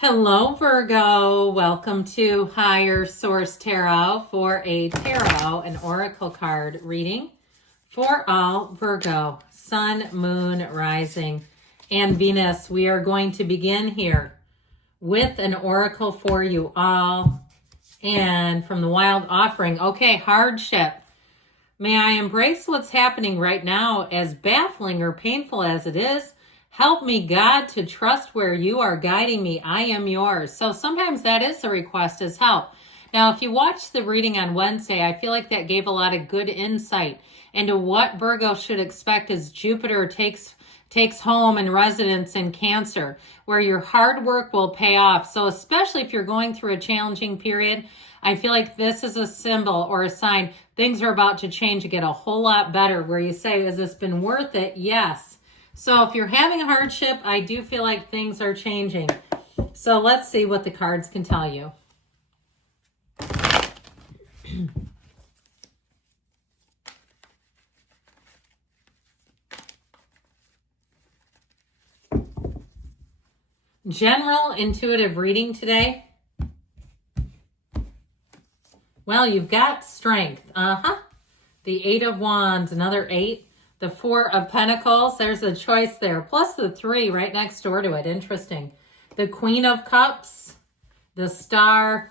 Hello, Virgo. Welcome to Higher Source Tarot for a tarot and oracle card reading for all Virgo, Sun, Moon, Rising, and Venus. We are going to begin here with an oracle for you all. And from the Wild Offering, okay, hardship. May I embrace what's happening right now, as baffling or painful as it is. Help me, God, to trust where you are guiding me. I am yours. So sometimes that is the request, is help. Now, if you watched the reading on Wednesday, I feel like that gave a lot of good insight into what Virgo should expect as Jupiter takes home and residence in Cancer, where your hard work will pay off. So especially if you're going through a challenging period, I feel like this is a symbol or a sign things are about to change and get a whole lot better, where you say, has this been worth it? Yes. So if you're having a hardship, I do feel like things are changing. So let's see what the cards can tell you. General intuitive reading today. Well, you've got strength. The 8 of Wands, another 8. The 4 of Pentacles, there's a choice there. Plus the 3 right next door to it. Interesting. The Queen of Cups, the Star,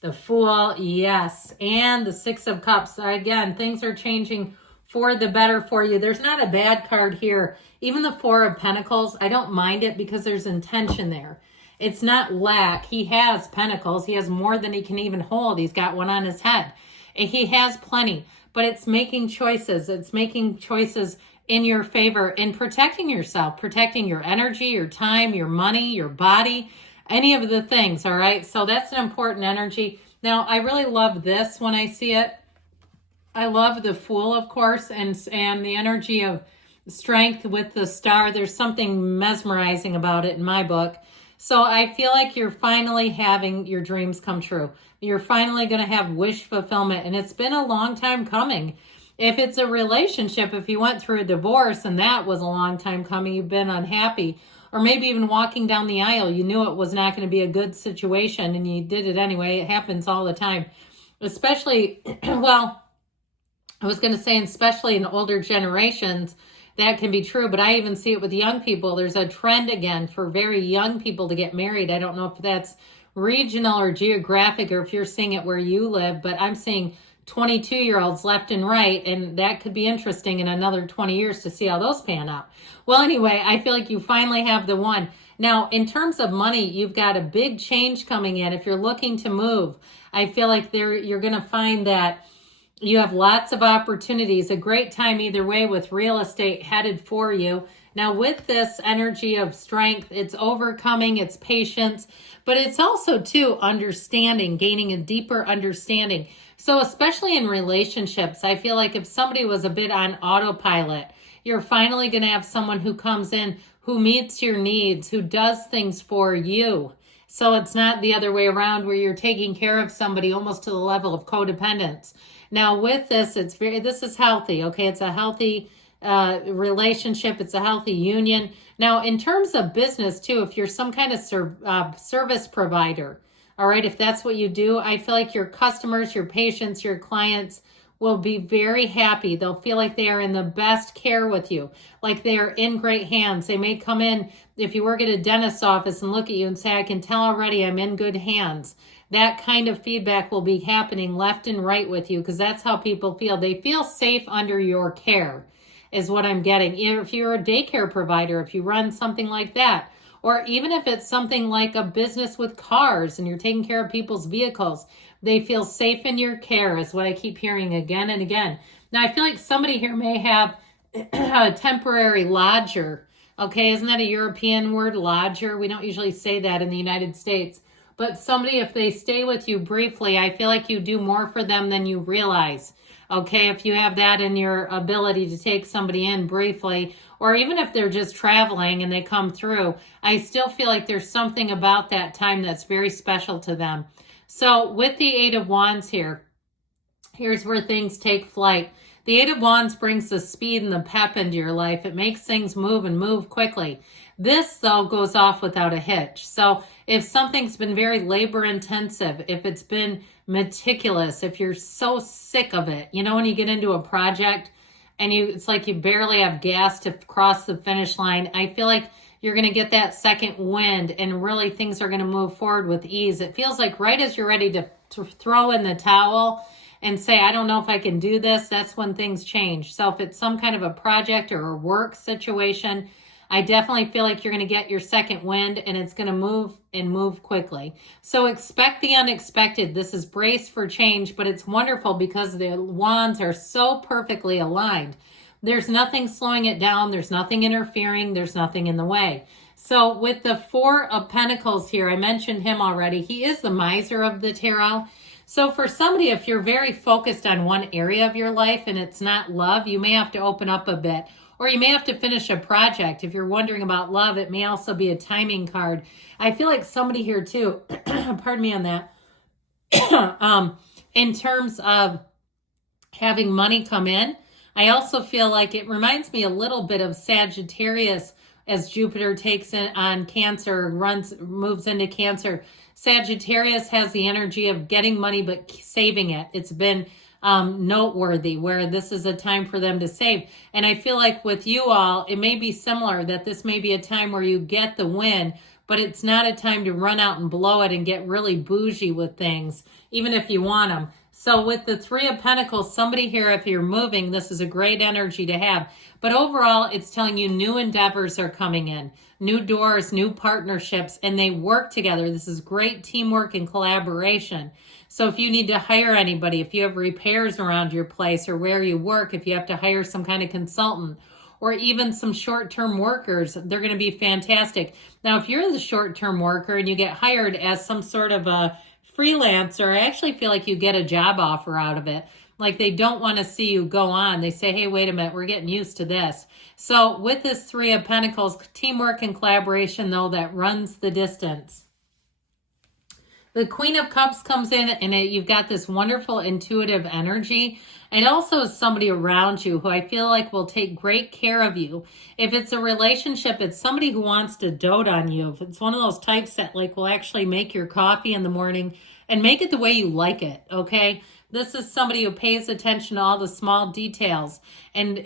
the Fool, yes. And the 6 of Cups. Again, things are changing for the better for you. There's not a bad card here. Even the 4 of Pentacles, I don't mind it because there's intention there. It's not lack. He has Pentacles. He has more than he can even hold. He's got one on his head. He has plenty. But it's making choices. It's making choices in your favor, in protecting yourself, protecting your energy, your time, your money, your body, any of the things, all right? So that's an important energy. Now, I really love this when I see it. I love the Fool, of course, and the energy of strength with the Star. There's something mesmerizing about it in my book. So I feel like you're finally having your dreams come true. You're finally going to have wish fulfillment, and it's been a long time coming. If it's a relationship, if you went through a divorce and that was a long time coming, you've been unhappy, or maybe even walking down the aisle, you knew it was not going to be a good situation and you did it anyway. It happens all the time, especially, well, I was going to say, especially in older generations, that can be true, but I even see it with young people. There's a trend again for very young people to get married. I don't know if that's regional or geographic, or if you're seeing it where you live, but I'm seeing 22-year-olds left and right, and that could be interesting in another 20 years to see how those pan out. Well, anyway, I feel like you finally have the one. Now, in terms of money, you've got a big change coming in. If you're looking to move, I feel like you're going to find that you have lots of opportunities, a great time either way with real estate headed for you. Now with this energy of strength, it's overcoming, it's patience, but it's also too understanding, gaining a deeper understanding. So especially in relationships, I feel like if somebody was a bit on autopilot, you're finally going to have someone who comes in, who meets your needs, who does things for you. So it's not the other way around where you're taking care of somebody almost to the level of codependence. Now with this, this is healthy, okay? It's a healthy relationship. It's a healthy union. Now in terms of business too, if you're some kind of service provider, all right, if that's what you do, I feel like your customers, your patients, your clients will be very happy. They'll feel like they are in the best care with you, like they are in great hands. They may come in, if you work at a dentist's office, and look at you and say, I can tell already I'm in good hands. That kind of feedback will be happening left and right with you, because that's how people feel. They feel safe under your care is what I'm getting. If you're a daycare provider, if you run something like that, or even if it's something like a business with cars and you're taking care of people's vehicles, they feel safe in your care is what I keep hearing again and again. Now, I feel like somebody here may have a temporary lodger. Okay, isn't that a European word, lodger? We don't usually say that in the United States. But somebody, if they stay with you briefly, I feel like you do more for them than you realize. Okay, if you have that in your ability to take somebody in briefly, or even if they're just traveling and they come through, I still feel like there's something about that time that's very special to them. So with the 8 of Wands here, here's where things take flight. The 8 of Wands brings the speed and the pep into your life. It makes things move and move quickly. This, though, goes off without a hitch. So if something's been very labor intensive, if it's been meticulous, if you're so sick of it, you know, when you get into a project and it's like you barely have gas to cross the finish line, I feel like you're going to get that second wind and really things are going to move forward with ease. It feels like right as you're ready to throw in the towel and say, I don't know if I can do this, that's when things change. So if it's some kind of a project or a work situation, I definitely feel like you're going to get your second wind and it's going to move and move quickly. So expect the unexpected. This is brace for change, but it's wonderful because the wands are so perfectly aligned. There's nothing slowing it down. There's nothing interfering. There's nothing in the way. So with the Four of Pentacles here, I mentioned him already. He is the miser of the tarot. So for somebody, if you're very focused on one area of your life and it's not love, you may have to open up a bit. Or you may have to finish a project. If you're wondering about love, it may also be a timing card. I feel like somebody here too, pardon me on that, in terms of having money come in, I also feel like it reminds me a little bit of Sagittarius as Jupiter takes in on Cancer, moves into Cancer. Sagittarius has the energy of getting money but saving it. It's been noteworthy where this is a time for them to save. And I feel like with you all, it may be similar, that this may be a time where you get the win, but it's not a time to run out and blow it and get really bougie with things, even if you want them. So with the Three of Pentacles, somebody here, if you're moving, this is a great energy to have. But overall, it's telling you new endeavors are coming in, new doors, new partnerships, and they work together. This is great teamwork and collaboration. So if you need to hire anybody, if you have repairs around your place or where you work, if you have to hire some kind of consultant or even some short-term workers, they're going to be fantastic. Now, if you're the short-term worker and you get hired as some sort of a freelancer, I actually feel like you get a job offer out of it. Like they don't want to see you go on. They say, hey, wait a minute, we're getting used to this. So with this Three of Pentacles, teamwork and collaboration, though, that runs the distance. The Queen of Cups comes in and you've got this wonderful intuitive energy. And also somebody around you who I feel like will take great care of you. If it's a relationship, it's somebody who wants to dote on you. If it's one of those types that like will actually make your coffee in the morning and make it the way you like it, okay? This is somebody who pays attention to all the small details and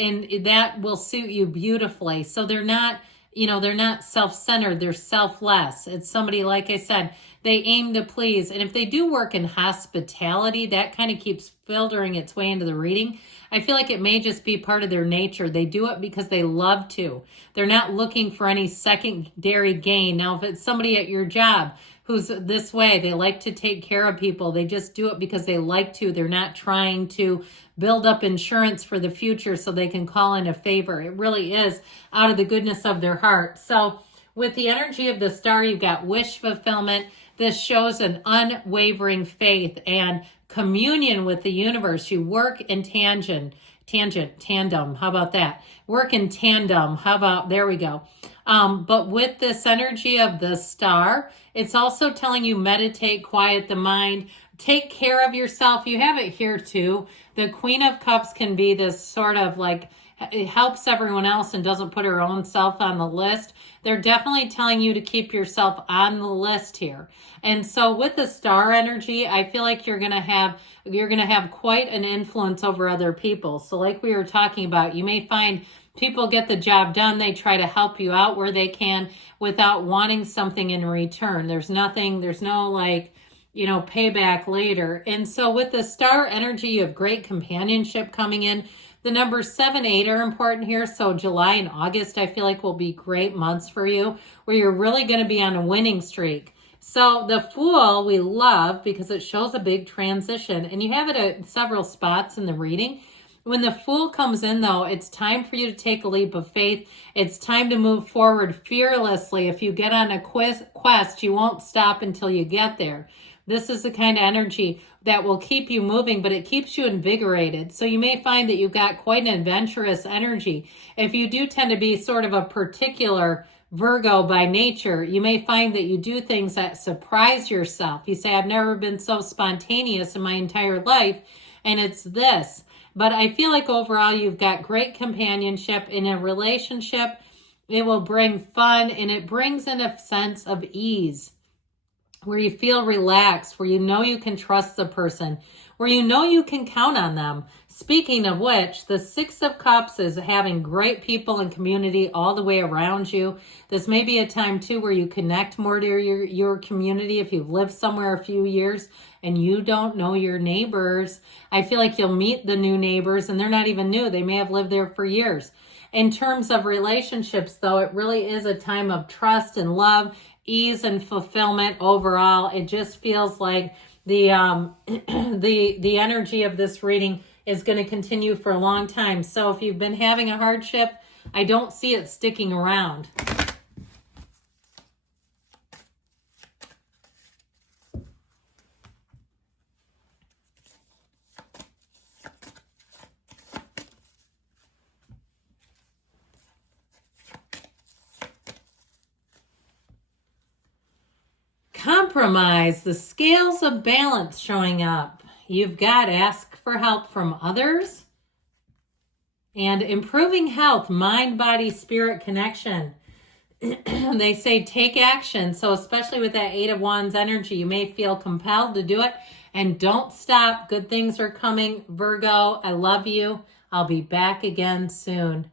that will suit you beautifully. So they're not, you know, they're not self-centered, they're selfless. It's somebody, like I said, they aim to please. And if they do work in hospitality, that kind of keeps filtering its way into the reading. I feel like it may just be part of their nature. They do it because they love to. They're not looking for any secondary gain. Now, if it's somebody at your job who's this way, they like to take care of people. They just do it because they like to. They're not trying to build up insurance for the future so they can call in a favor. It really is out of the goodness of their heart. So with the energy of the star, you've got wish fulfillment. This shows an unwavering faith and communion with the universe. You work in tandem. How about that? Work in tandem. How about, there we go. But with this energy of the star, it's also telling you meditate, quiet the mind, take care of yourself. You have it here too. The Queen of Cups can be this sort of like, it helps everyone else and doesn't put her own self on the list. They're definitely telling you to keep yourself on the list here. And so with the star energy, I feel like you're going to have quite an influence over other people. So like we were talking about, you may find people get the job done. They try to help you out where they can without wanting something in return. There's no like, you know, payback later. And so with the star energy, you have great companionship coming in. The numbers 7, 8 are important here. So July and August, I feel like will be great months for you where you're really going to be on a winning streak. So the Fool we love because it shows a big transition and you have it at several spots in the reading. When the Fool comes in though, it's time for you to take a leap of faith. It's time to move forward fearlessly. If you get on a quest, you won't stop until you get there. This is the kind of energy that will keep you moving, but it keeps you invigorated. So you may find that you've got quite an adventurous energy. If you do tend to be sort of a particular Virgo by nature, you may find that you do things that surprise yourself. You say, I've never been so spontaneous in my entire life, and it's this. But I feel like overall you've got great companionship in a relationship. It will bring fun, and it brings in a sense of ease where you feel relaxed, where you know you can trust the person, where you know you can count on them. Speaking of which, the Six of Cups is having great people and community all the way around you. This may be a time too where you connect more to your community if you've lived somewhere a few years and you don't know your neighbors. I feel like you'll meet the new neighbors and they're not even new. They may have lived there for years. In terms of relationships, though, it really is a time of trust and love, ease and fulfillment overall. It just feels like the the energy of this reading is going to continue for a long time. So if you've been having a hardship, I don't see it sticking around. Compromise, the scales of balance showing up. You've got ask for help from others and improving health, mind, body, spirit connection. They say take action. So especially with that Eight of Wands energy, you may feel compelled to do it, and don't stop. Good things are coming, Virgo. I love you. I'll be back again soon.